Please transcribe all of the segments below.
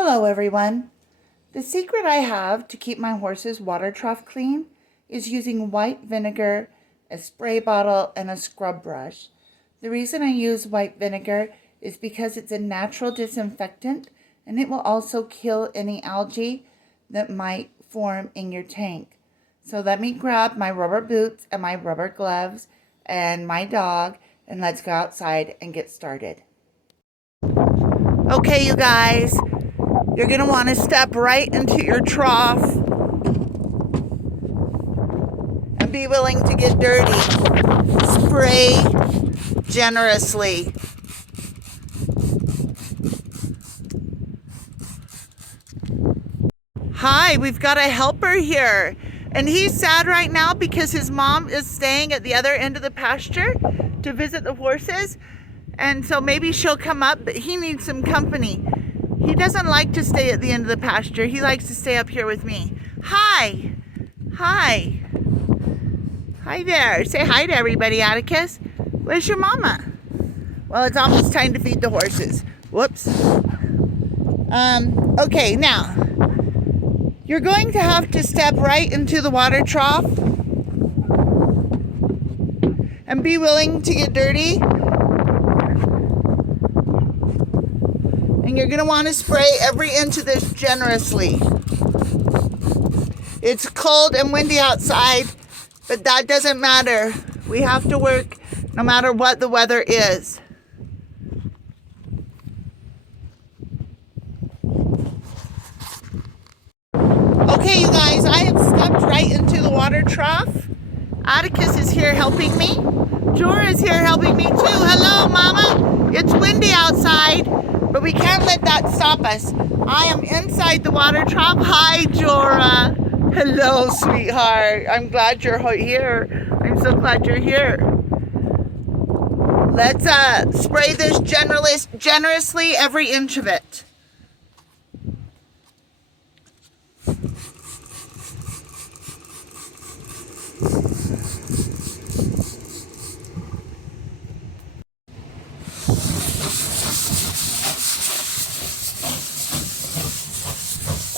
Hello everyone. The secret I have to keep my horse's water trough clean is using white vinegar, a spray bottle, and a scrub brush. The reason I use white vinegar is because it's a natural disinfectant and it will also kill any algae that might form in your tank. So let me grab my rubber boots and my rubber gloves and my dog, and let's go outside and get started. Okay, you guys, you're going to want to step right into your trough and be willing to get dirty. Spray generously. Hi, we've got a helper here. And he's sad right now because his mom is staying at the other end of the pasture to visit the horses. And so maybe she'll come up, but he needs some company. He doesn't like to stay at the end of the pasture. He likes to stay up here with me. Hi. Hi. Hi there. Say hi to everybody, Atticus. Where's your mama? Well, it's almost time to feed the horses. Whoops. Okay, now, you're going to have to step right into the water trough and be willing to get dirty. And you're going to want to spray every inch of this generously. It's cold and windy outside, but that doesn't matter. We have to work no matter what the weather is. Okay, you guys, I have stepped right into the water trough. Atticus is here helping me. Jorah is here helping me too. Hello, Mama. It's windy outside, but we can't let that stop us. I am inside the water trough. Hi, Jorah. Hello, sweetheart. I'm glad you're here. I'm so glad you're here. Let's spray this generously, every inch of it.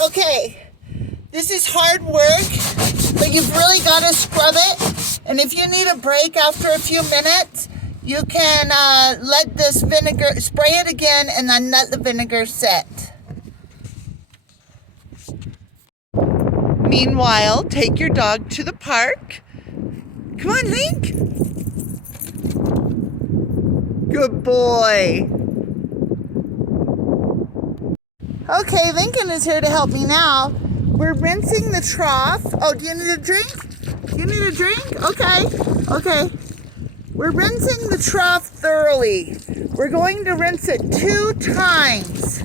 Okay, this is hard work, but you've really got to scrub it. And if you need a break after a few minutes, you can let this vinegar, spray it again, and then let the vinegar sit. Meanwhile, take your dog to the park. Come on, Link. Good boy. Okay, Lincoln is here to help me now. We're rinsing the trough. Oh, do you need a drink? Do you need a drink? Okay. We're rinsing the trough thoroughly. We're going to rinse it 2 times.